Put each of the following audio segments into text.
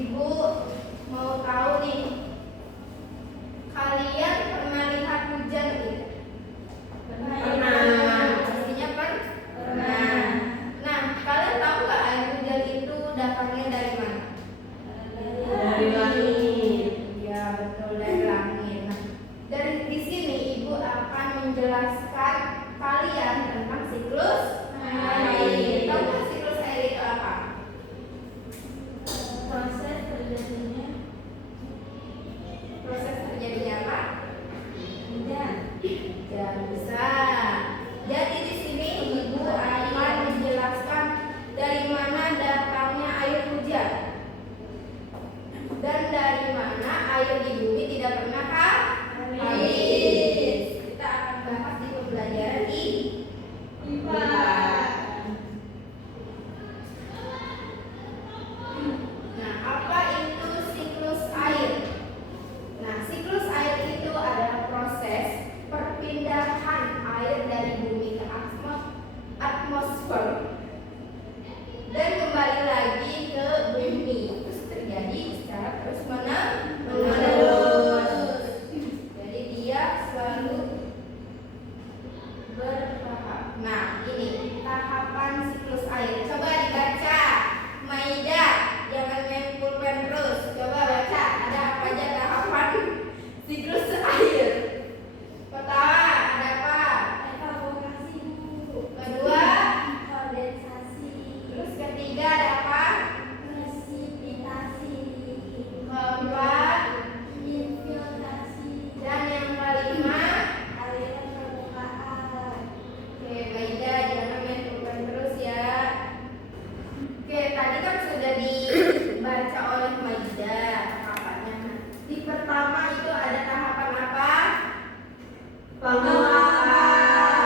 Ibu mau tahu nih, kalian pernah lihat hujan tidak? Pernah. Pastinya kan? Pernah. Nah, kalian tahu nggak air hujan itu datangnya dari mana? Dari langit. Ya, betul, dari langit. Nah, dari di sini ibu akan menjelaskan kalian tentang siklus air. Tahu nggak siklus air itu apa? Proses terjadinya apa? hujan. Ya, bisa. Jadi di sini ibu akan menjelaskan dari mana datangnya air hujan dan dari mana air di bumi tidak pernah habis. Kita akan bahas di pembelajaran IPA. Nah, apa itu siklus air? Nah, siklus air itu adalah proses perpindahan air dari bumi ke atmosfer dan kembali lagi ke bumi. Terus terjadi secara terus menerus. Jadi dia selalu bertahap. Nah, ini tahapan siklus air. Coba dibaca, Maida. Jangan main pulpen terus. Coba baca, ada apa aja tahapan siklus air. Pertama, ada apa? Evaporasi, Bu. Kedua, Kondensasi. terus ketiga ada apa? Presipitasi. Keempat, Infiltrasi. dan yang kelima. Aliran permukaan. Oke, Maida, jangan main pulpen terus ya. Oke, tadi kan sudah dibaca oleh Maida tahapannya. Nah, di pertama itu ada tahapan apa? Penguapan.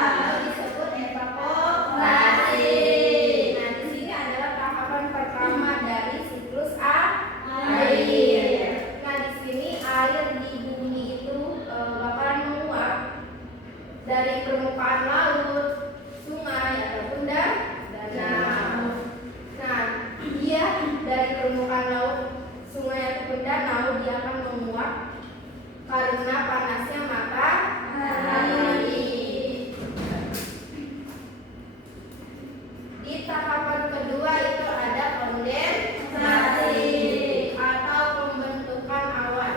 Atau disebut evaporasi. Nah, di sini adalah tahapan pertama dari siklus air. Nah, di sini air di bumi itu bakalan menguap dari permukaan laut, sungai ataupun danau. Nah, dia dari permukaan laut, sungai ataupun danau dia akan menguap karena panasnya matahari. Di tahapan kedua itu ada kondensasi atau pembentukan awan.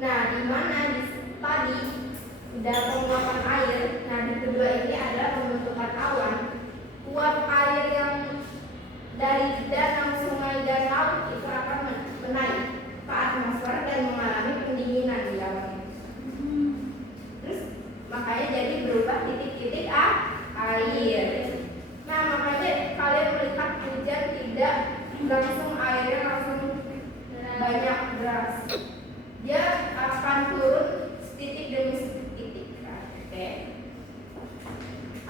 Nah, di mana tadi sudah penguapan air. Nah, di kedua ini adalah pembentukan awan. Uap air yang dari danau, sungai, dan laut itu akan menaik ke atmosfer dan mengalami pendinginan di awan. Terus makanya jadi berubah titik-titik air. Nah, makanya kalian melihat hujan tidak langsung airnya langsung banyak deras. Dia akan turun setitik demi setitik. Oke.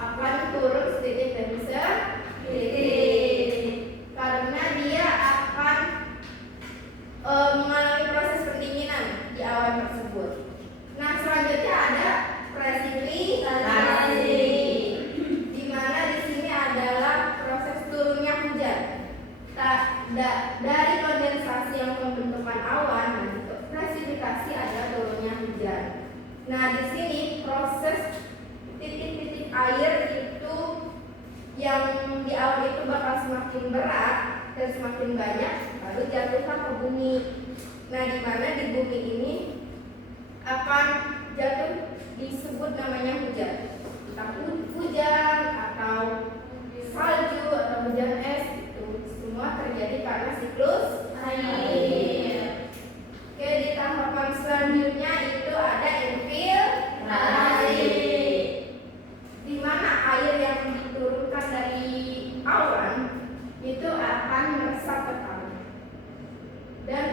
Akan turun setitik demi setitik. Karena dia akan mengalami proses pendinginan di awan tersebut. Nah, selanjutnya ada presipitasi, di mana di sini adalah proses turunnya hujan. Dari kondensasi yang pembentukan awan, presipitasi adalah turunnya hujan. Nah, di sini proses titik-titik air itu yang di awan itu bakal semakin berat dan semakin banyak, lalu jatuhlah ke bumi. Nah, di mana di bumi ini akan jatuh disebut namanya hujan. Entah hujan atau salju atau hujan es, itu semua terjadi karena siklus air. Oke, di tahapan selanjutnya itu ada infiltrasi, di mana air yang diturunkan dari awan itu akan meresap ke tanah dan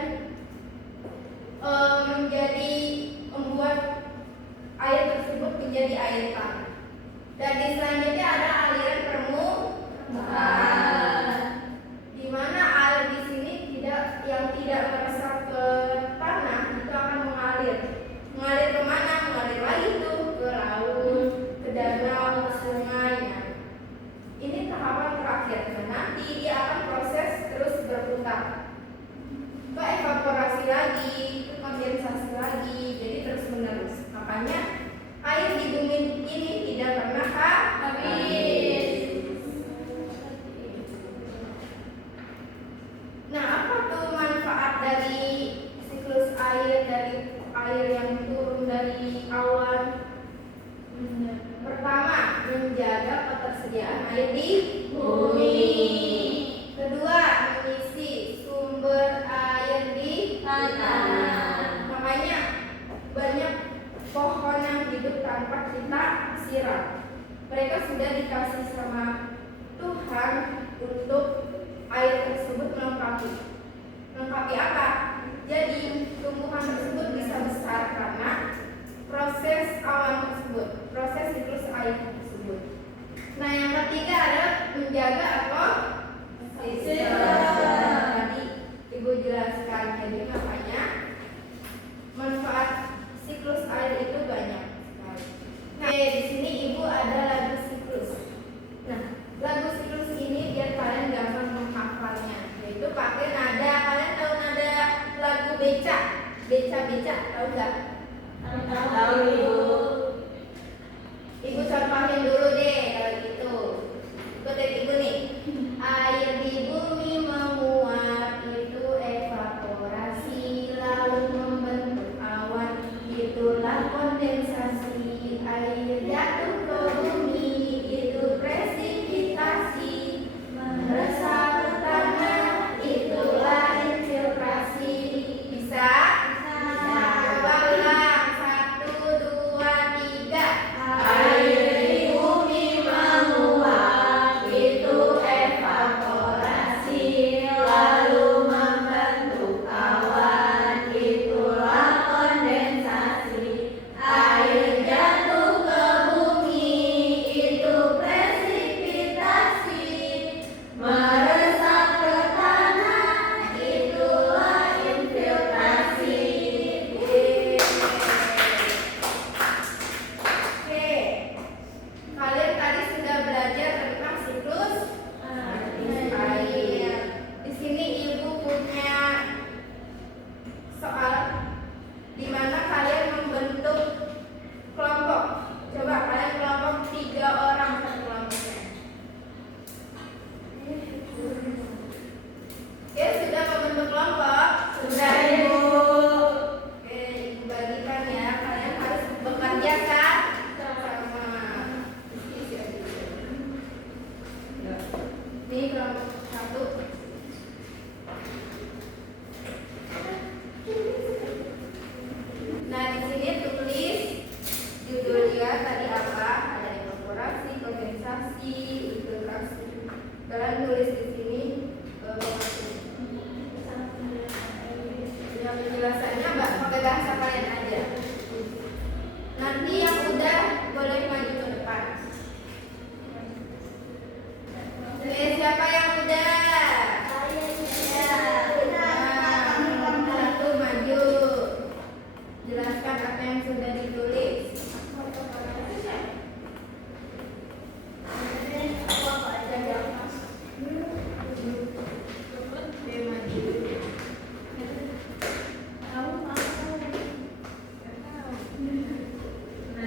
membuat air tersebut menjadi air tanah. Dan di selanjutnya ada aliran permukaan, di mana air di sini yang air di bumi. Kedua, mengisi sumber air di tanah. Makanya banyak pohon yang hidup tanpa kita siram. Mereka sudah dikasih sama Tuhan untuk air tersebut melengkapi. Melengkapi apa? Jadi tumbuhan tersebut bisa besar karena proses awan tersebut, proses siklus air tersebut. Nah, yang ketiga adalah menjaga apa? Tadi Ibu jelaskan. Jadi makanya manfaat siklus air itu banyak sekali. Nah, di sini Ibu ada lagu siklus. Nah, lagu siklus ini biar kalian gampang menghafalnya. Yaitu pakai nada. Kalian tahu nada lagu beca? Beca, tahu nggak? Tahu Ibu. Ibu contohin dulu deh kalau gitu. Ikutin Ibu nih. Air di bumi menguap, itu evaporasi, lalu membentuk awan, itulah kondensasi. Air jatuh ke bumi, itu presipitasi, meresap ke tanah, itulah infiltrasi. Bisa? Coba ulang. 1, 2, 3. Air di bumi menguap, itu evaporasi, lalu membentuk awan, itulah kondensasi. Air jatuh ke bumi, itu presipitasi, meresap ke tanah, itulah infiltrasi. Oke, kalian tadi sudah belajar tentang siklus air. Di sini Ibu punya soal di mana kalian membentuk kelompok. Coba kalian kelompok 3 orang satu kelompoknya. Oke, sudah membentuk kelompok? Sudah, Ibu. Oke, Ibu bagikan ya. Kalian harus bekerja kan? Sama. Ini kelompok 1. Nah, di sini tulis judulnya tadi apa? Ada evaporasi, kondensasi, infiltrasi. Kalian tulis di sini yang penjelasannya Mbak pakai bahasa kalian aja. Nanti yang udah boleh maju ke depan. Siapa yang udah? Satu maju. Jelaskan apa yang sudah ditulis.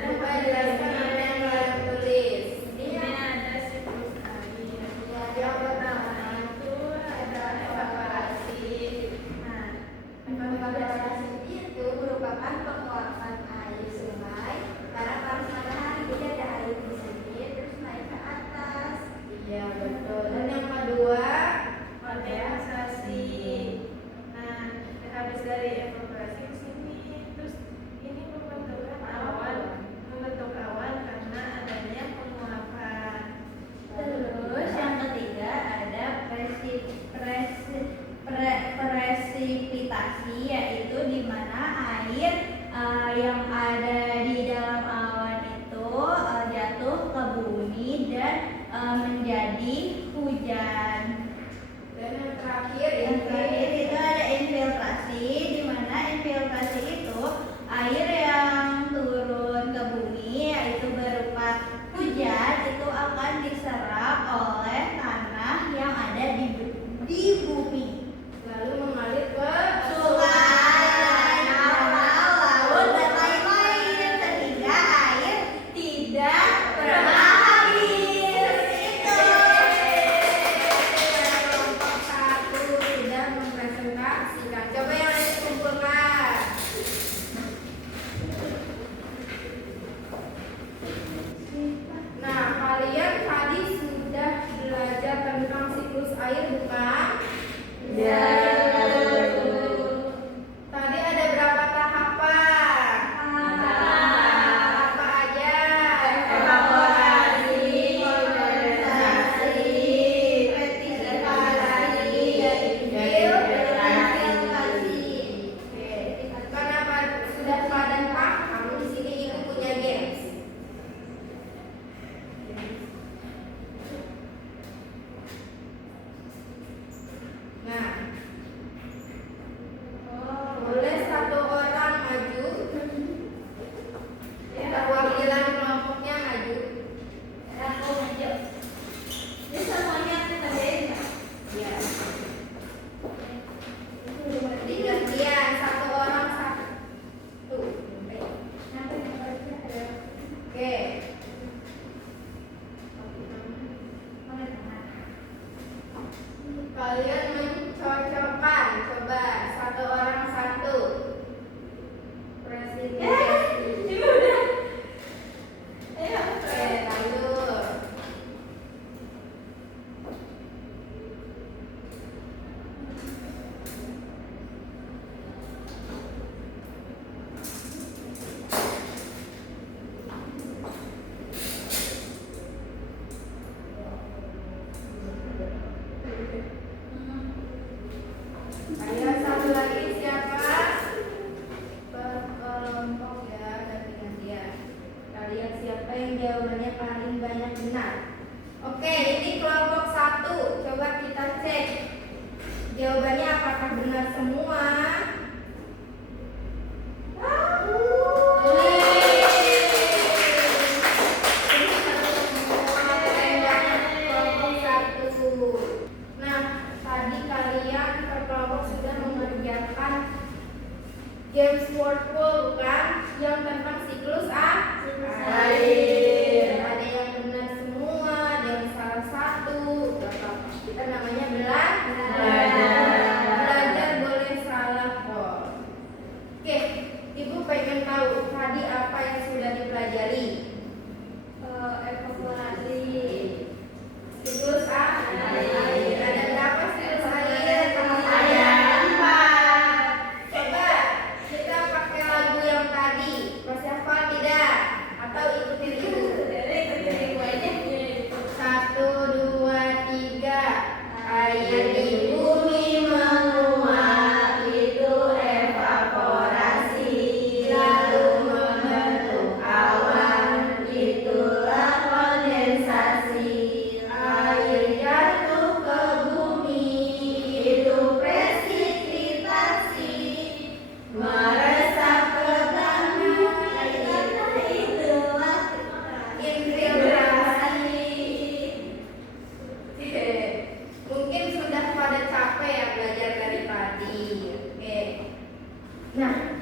Coba jelaskan apa yang kalian tulis. Yang pertama itu ada evaporasi. Evaporasi itu merupakan penguapan air sungai karena panas matahari, jadi ada air di sini terus naik ke atas. Iya, betul. Dan yang kedua, kondensasi. Nah, habis dari evaporasi ke sini, terus ini membentuk awan karena adanya penguapan. Terus yang ketiga ada presipitasi, yaitu di mana air yang ada di dalam awan itu jatuh ke bumi dan menjadi hujan. dan yang terakhir Yang ini terakhir itu ada infiltrasi, di mana infiltrasi itu air yang turun ke bumi, yaitu berupa hujan, itu akan diserap oleh tanah yang ada di bumi. lalu mengalir ke Sungai, danau, laut, dan lain-lain, sehingga air tidak pernah habis. Itu. Kelompok 1 sudah mempresentasikan. Coba yang lain kumpulkan. Nah, kalian tadi sudah James Whirlpool bukan? Yang tentang siklus air. Ada yang benar semua, ada yang salah satu. Gak apa-apa. Kita namanya belajar boleh salah kok. Oke, Ibu pengen tahu tadi apa yang sudah dipelajari? Evaporasi. Siklus air. Ada berapa siklus air? Ada 4. Coba kita pakai lagu yang tadi. Masih hafal tidak? Atau ikutin ibu? 1, 2, 3. Air di bumi menguap, itu evaporasi. Lalu membentuk awan, itulah kondensasi. Air jatuh ke bumi, itu presipitasi. Meresap ke tanah, itulah infiltrasi. Mungkin sudah pada capek ya belajar dari tadi. Oke. Nah,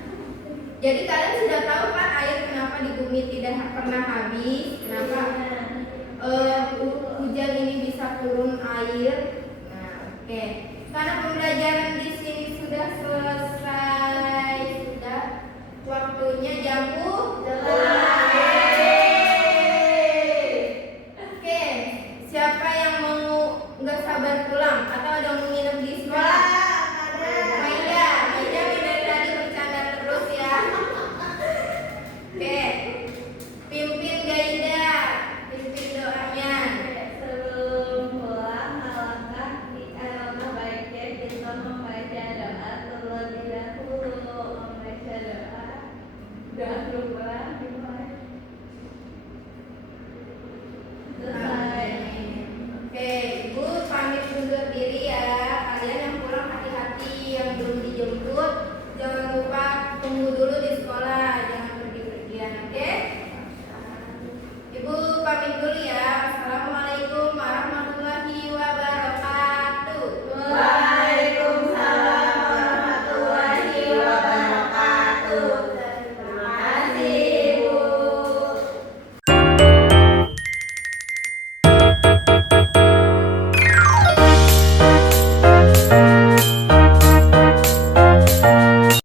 jadi kalian sudah tahu kan air kenapa di bumi tidak pernah habis? Kenapa hujan ini bisa turun air? Nah, oke. Karena pembelajaran di sini sudah selesai, sudah waktunya jambu. Oke, siapa yang mau nggak sabar pulang atau ada yang mau nginep di sekolah? Maida dari tadi bercanda terus ya. Oke, pimpin Gaida, pimpin doanya. Sebelum pulang, alangkah baiknya kita membaca doa terlebih dahulu. Membaca doa, jangan lupa dimulai. Selesai. Oke, Ibu pamit undur diri ya. Kalian yang pulang hati-hati, yang belum dijemput jangan lupa tunggu dulu di sekolah, jangan pergi-pergian, oke? Ibu pamit dulu ya.